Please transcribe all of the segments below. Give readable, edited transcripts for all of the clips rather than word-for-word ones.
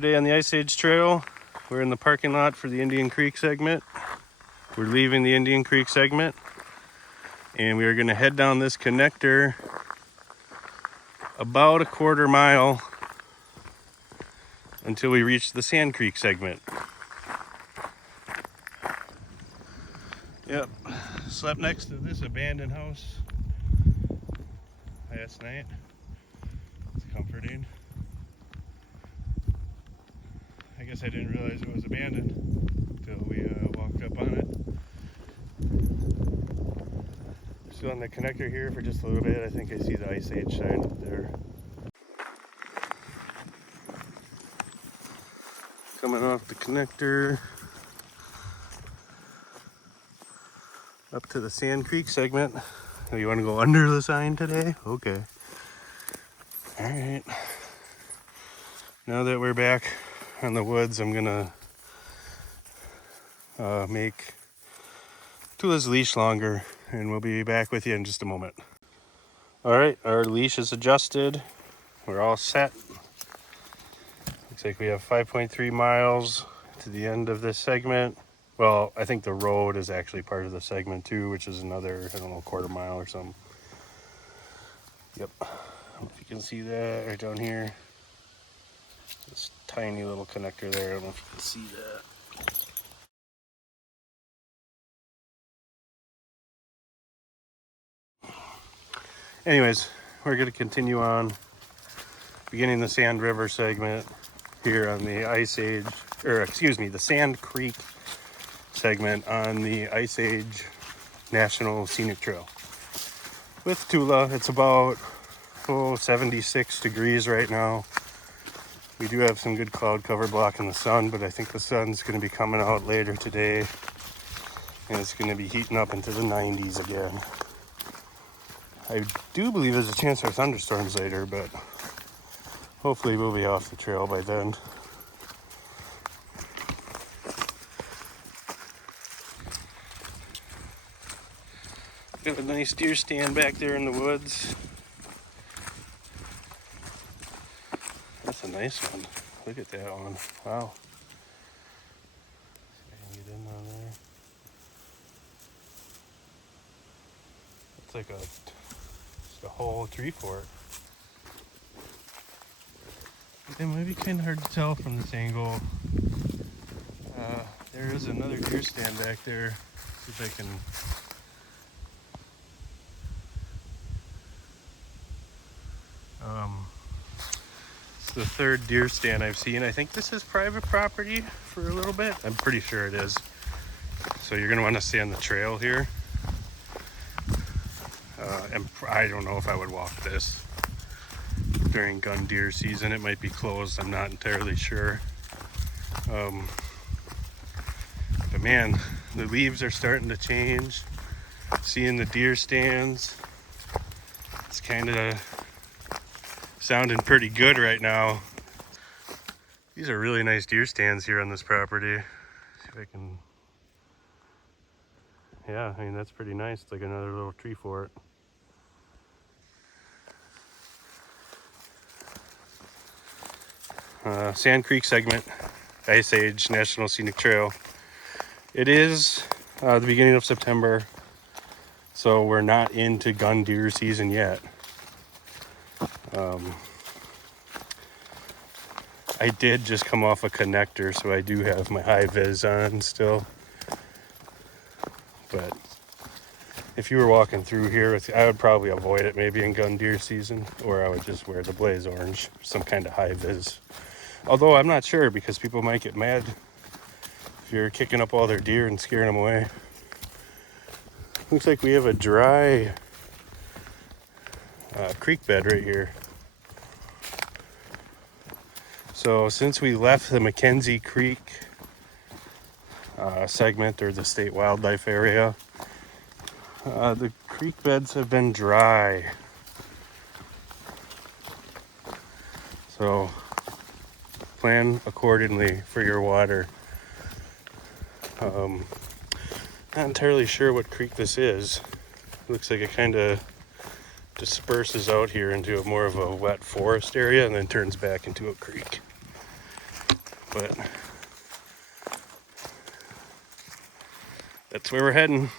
today on the Ice Age Trail, we're in the parking lot for the Indian Creek segment. We're leaving the Indian Creek segment and we are going to head down this connector about a quarter mile until we reach the Sand Creek segment. Yep, slept next to this abandoned house last night. It's comforting. I guess I didn't realize it was abandoned until we walked up on it. Still on the connector here for just a little bit. I think I see the Ice Age sign up there. Coming off the connector up to the Sand Creek segment. Oh, you want to go under the sign today? Okay. All right. Now that we're back on the woods, I'm gonna make Tula's leash longer, and we'll be back with you in just a moment. All right, our leash is adjusted. We're all set. Looks like we have 5.3 miles to the end of this segment. Well, I think the road is actually part of the segment too, which is another, I don't know, quarter mile or something. Yep. I don't know if you can see that right down here. This tiny little connector there. I don't know if you can see that. Anyways, we're going to continue on, beginning the Sand River segment here on the Ice Age, or excuse me, the Sand Creek segment on the Ice Age National Scenic Trail. With Tula, it's about 76 degrees right now. We do have some good cloud cover blocking the sun, but I think the sun's going to be coming out later today, and it's going to be heating up into the 90s again. I do believe there's a chance for thunderstorms later, but hopefully we'll be off the trail by then. Got a nice deer stand back there in the woods. That's a nice one. Look at that one. Wow. See if I can get in on there. It's like just a whole tree fort. It might be kind of hard to tell from this angle. There is another deer stand back there. See if I can. It's the third deer stand I've seen. I think this is private property for a little bit. I'm pretty sure it is. So you're gonna want to stay on the trail here. And I don't know if I would walk this during gun deer season. It might be closed. I'm not entirely sure. But man, the leaves are starting to change. Seeing the deer stands, it's kind of sounding pretty good right now. These are really nice deer stands here on this property. See if I can. Yeah, I mean, that's pretty nice. It's like another little tree fort. Sand Creek segment, Ice Age National Scenic Trail. It is the beginning of September, so we're not into gun deer season yet. I did just come off a connector, so I do have my high vis on still. But if you were walking through here, I would probably avoid it maybe in gun deer season, or I would just wear the blaze orange, some kind of high vis. Although I'm not sure, because people might get mad if you're kicking up all their deer and scaring them away. Looks like we have a dry creek bed right here. So since we left the Mackenzie Creek segment, or the state wildlife area, the creek beds have been dry. So plan accordingly for your water. Not entirely sure what creek this is. Looks like it kind of disperses out here into more of a wet forest area and then turns back into a creek. but that's where we're heading.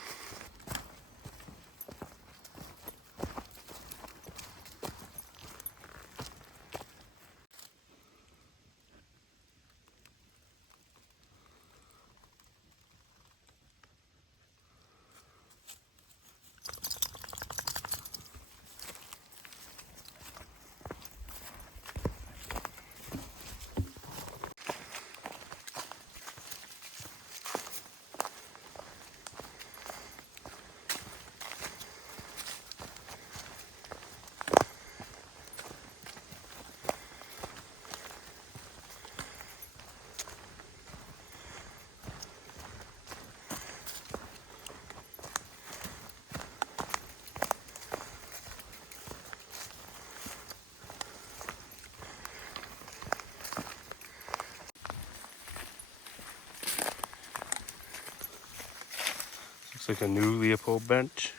Looks like a new Leopold bench.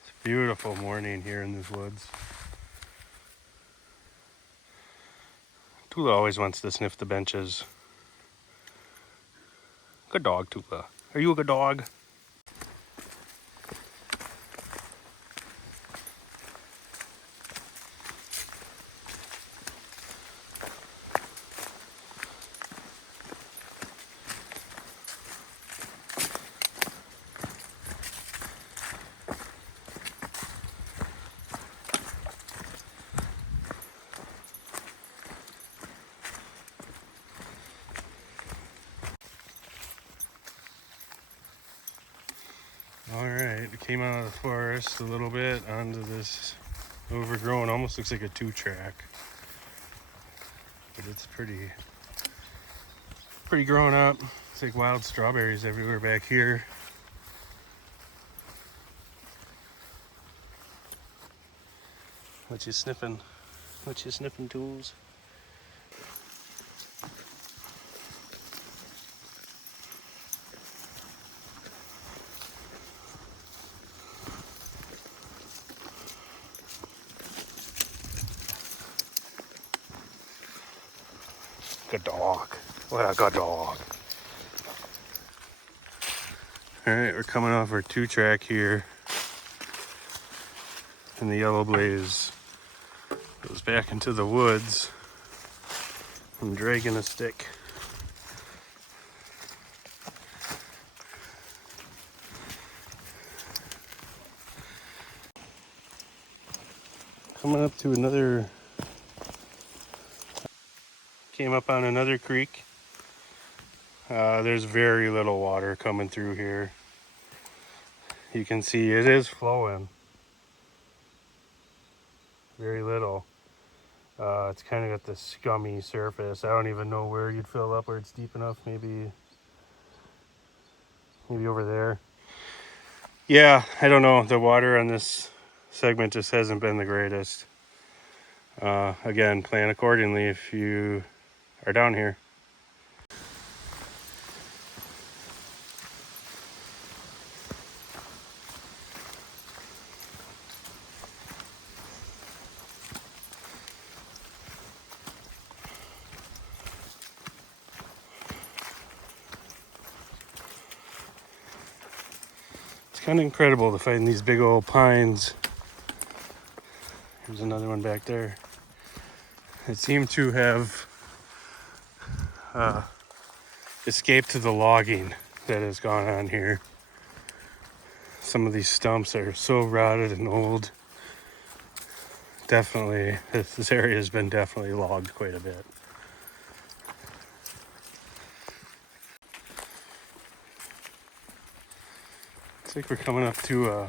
It's a beautiful morning here in these woods. Tula always wants to sniff the benches. Good dog, Tula. Are you a good dog? Alright, we came out of the forest a little bit onto this overgrown, almost looks like a 2-track. But it's pretty grown up. It's like wild strawberries everywhere back here. What you sniffing? What you sniffing, Tools? Good dog. What a good dog. Alright, we're coming off our 2-track here. And the yellow blaze goes back into the woods. I'm dragging a stick. Coming up to another, came up on another creek. There's very little water coming through here. You can see it is flowing. Very little. It's kind of got this scummy surface. I don't even know where you'd fill up, where it's deep enough. Maybe over there. Yeah, I don't know. The water on this segment just hasn't been the greatest. Again, plan accordingly if you are down here. It's kind of incredible to find these big old pines. There's another one back there. It seemed to have escaped to the logging that has gone on here. Some of these stumps are so rotted and old. Definitely, this area has been definitely logged quite a bit. Looks like we're coming up to a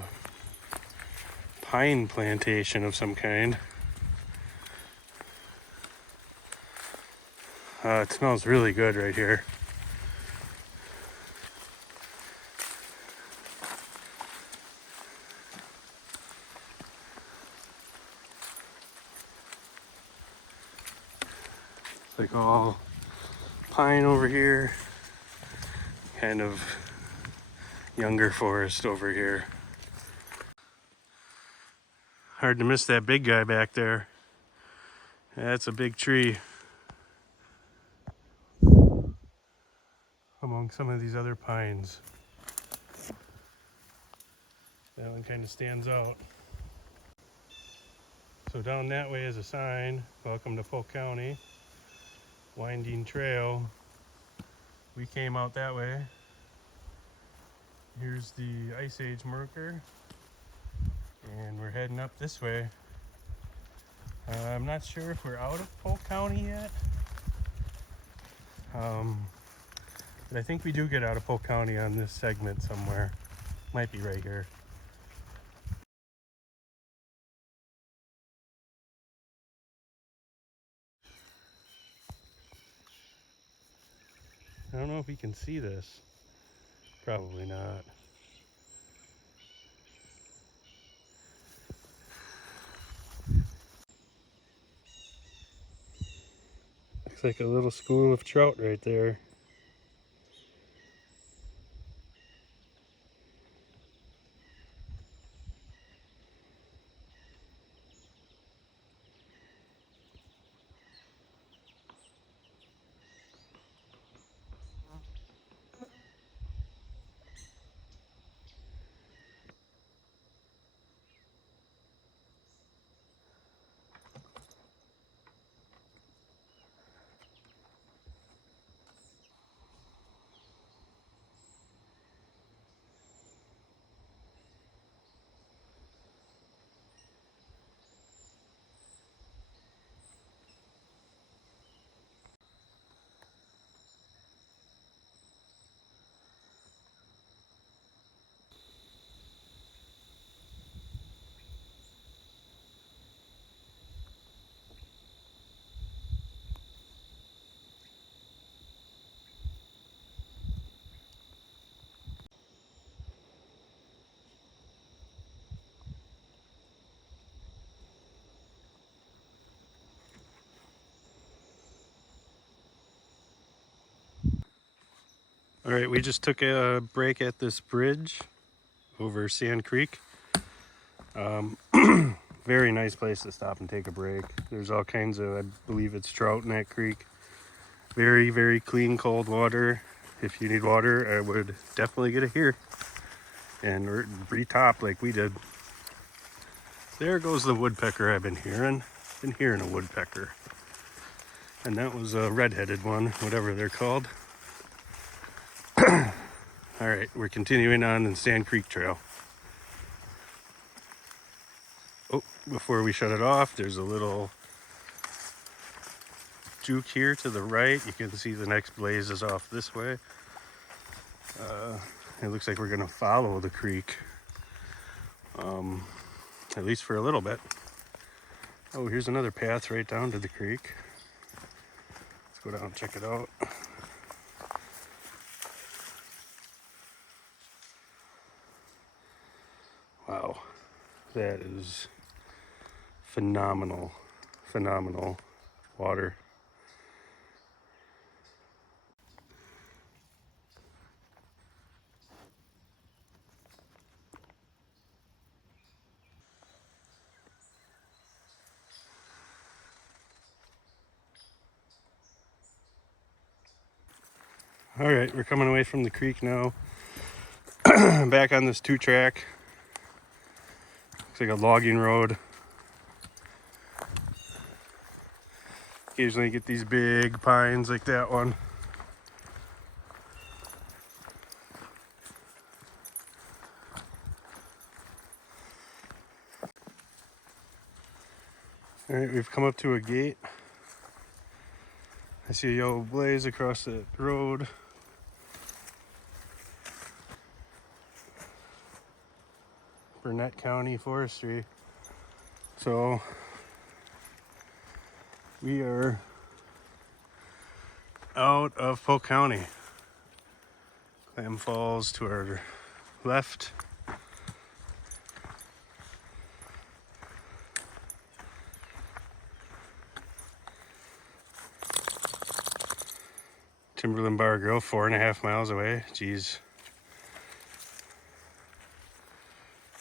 pine plantation of some kind. It smells really good right here. It's like all pine over here, kind of younger forest over here. Hard to miss that big guy back there. That's a big tree. Among some of these other pines. That one kind of stands out. So down that way is a sign, welcome to Polk County, winding trail. We came out that way. Here's the Ice Age marker, and we're heading up this way. I'm not sure if we're out of Polk County yet, but I think we do get out of Polk County on this segment somewhere. Might be right here. I don't know if we can see this. Probably not. Looks like a little school of trout right there. All right, we just took a break at this bridge over Sand Creek. Very nice place to stop and take a break. There's all kinds of, I believe it's trout in that creek. Very, very clean, cold water. If you need water, I would definitely get it here and re-top like we did. There goes the woodpecker I've been hearing. Been hearing a woodpecker. And that was a red-headed one, whatever they're called. All right, we're continuing on in Sand Creek Trail. Oh, before we shut it off, there's a little juke here to the right. You can see the next blaze is off this way. It looks like we're gonna follow the creek, at least for a little bit. Oh, here's another path right down to the creek. Let's go down and check it out. Wow, that is phenomenal, phenomenal water. All right, we're coming away from the creek now. Back on this 2-track. Looks like a logging road. Occasionally get these big pines like that one. All right, we've come up to a gate. I see a yellow blaze across the road. Burnett County Forestry. So we are out of Polk County. Clam Falls to our left. Timberland Bar Grill, 4.5 miles away. Jeez.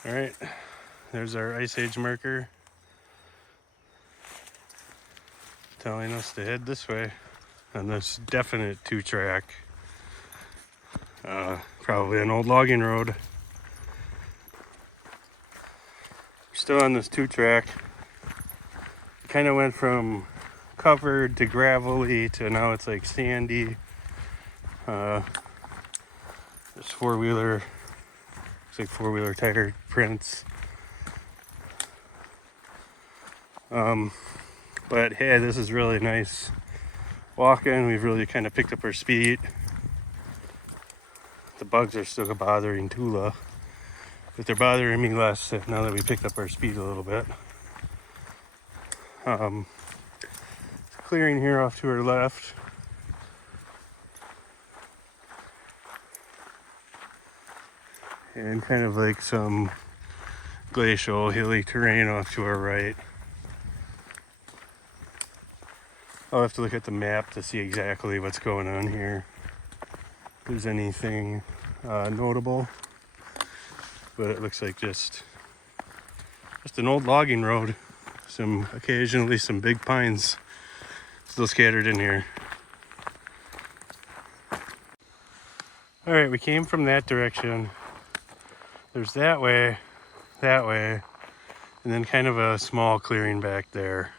All right, There's our Ice Age marker telling us to head this way on this definite 2-track. Probably an old logging road. Still on this 2-track. Kind of went from covered to gravelly to now it's like sandy. There's 4-wheeler, looks like 4-wheeler tire prints. But hey, this is really nice walking. We've really kind of picked up our speed. The bugs are still bothering Tula, but they're bothering me less now that we picked up our speed a little bit. Clearing here off to our left. And kind of like some glacial, hilly terrain off to our right. I'll have to look at the map to see exactly what's going on here. If there's anything notable. But it looks like just an old logging road. Occasionally some big pines still scattered in here. All right, we came from that direction. There's that way, and then kind of a small clearing back there.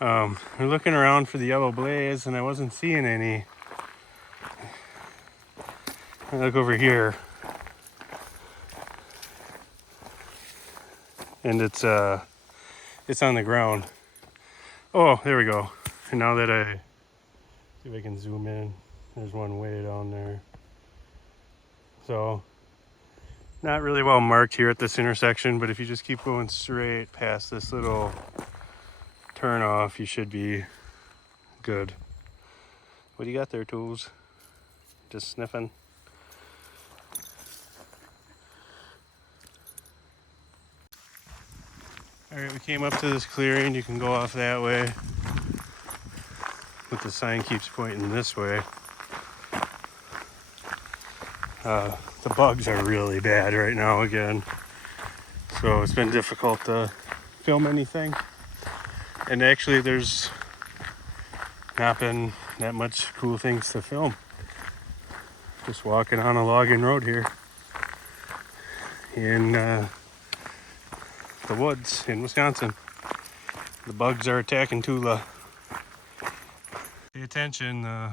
We're looking around for the yellow blaze, and I wasn't seeing any. I look over here, and it's on the ground. Oh, there we go. And now that I see if I can zoom in, there's one way down there. So, not really well marked here at this intersection, but if you just keep going straight past this little turn off, you should be good. What do you got there, Tools? Just sniffing? All right, we came up to this clearing. You can go off that way, but the sign keeps pointing this way. The bugs are really bad right now again, so it's been difficult to film anything. And actually, there's not been that much cool things to film. Just walking on a logging road here in the woods in Wisconsin. The bugs are attacking Tula. Pay attention, the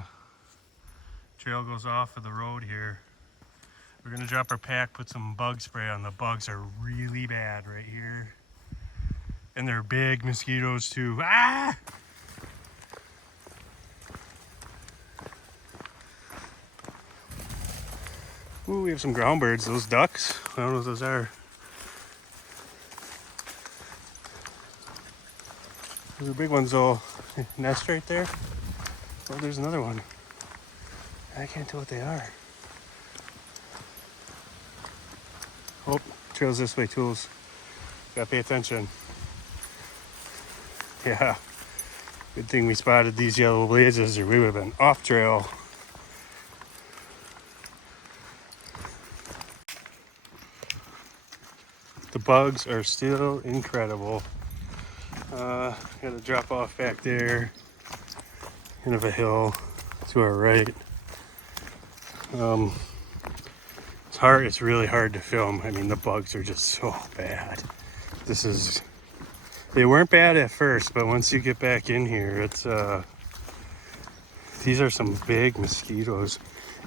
trail goes off of the road here. We're gonna drop our pack, put some bug spray on. The bugs are really bad right here. And they're big mosquitoes too. Ah! Ooh, we have some ground birds. Those ducks. I don't know what those are. Those are big ones though. Nest right there. Oh, there's another one. I can't tell what they are. Oh, trail's this way, Tools. Gotta pay attention. Yeah, good thing we spotted these yellow blazes or we would have been off trail. The bugs are still incredible. Gotta drop off back there. Kind of a hill to our right. It's really hard to film. I mean, the bugs are just so bad. They weren't bad at first, but once you get back in here, it's these are some big mosquitoes,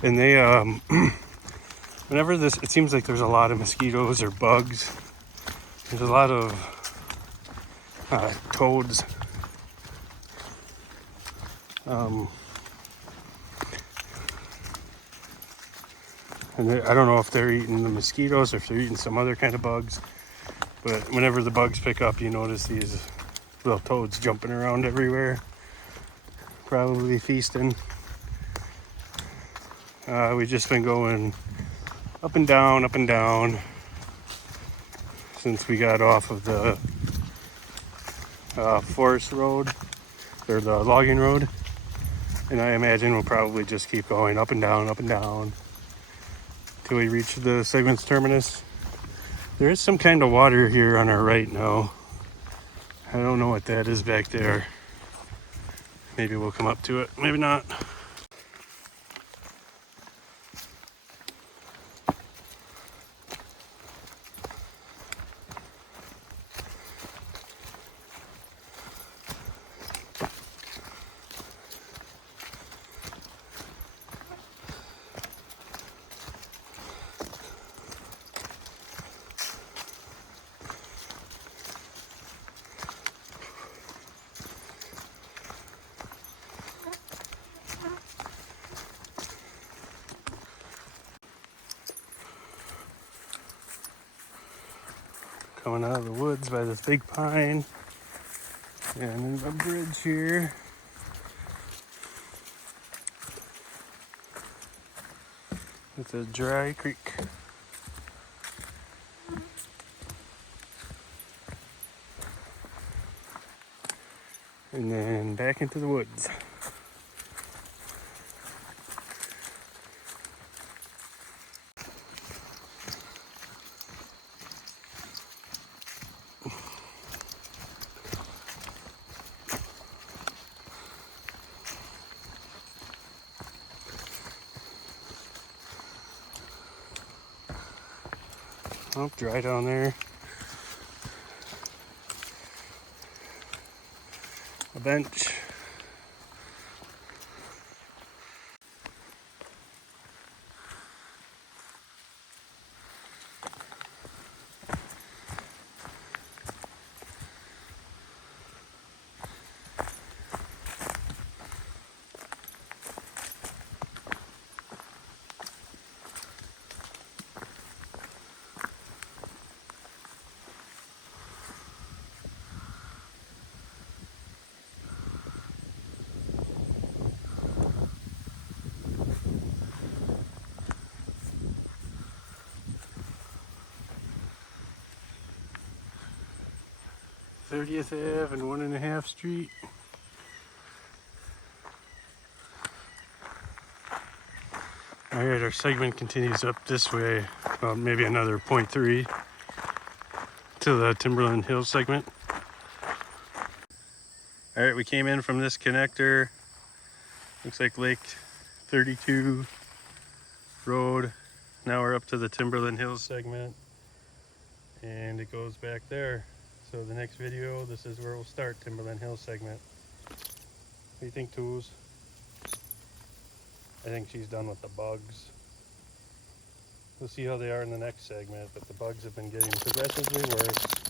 and they it seems like there's a lot of mosquitoes or bugs. There's a lot of toads. And I don't know if they're eating the mosquitoes or if they're eating some other kind of bugs. But whenever the bugs pick up, you notice these little toads jumping around everywhere. Probably feasting. We've just been going up and down since we got off of the forest road, or the logging road. And I imagine we'll probably just keep going up and down till we reach the segment's terminus. There is some kind of water here on our right now. I don't know what that is back there. Maybe we'll come up to it, maybe not. Coming out of the woods by this big pine. And there's a bridge here. It's a dry creek. And then back into the woods. Oh, dry down there. A bench. Thirtieth Ave and 1.5 Street. All right, our segment continues up this way, maybe another 0.3 to the Timberland Hills segment. All right, we came in from this connector. Looks like Lake 32 Road. Now we're up to the Timberland Hills segment, and it goes back there. So the next video, this is where we'll start, Timberland Hills segment. What do you think, Tools? I think she's done with the bugs. We'll see how they are in the next segment, but the bugs have been getting progressively worse.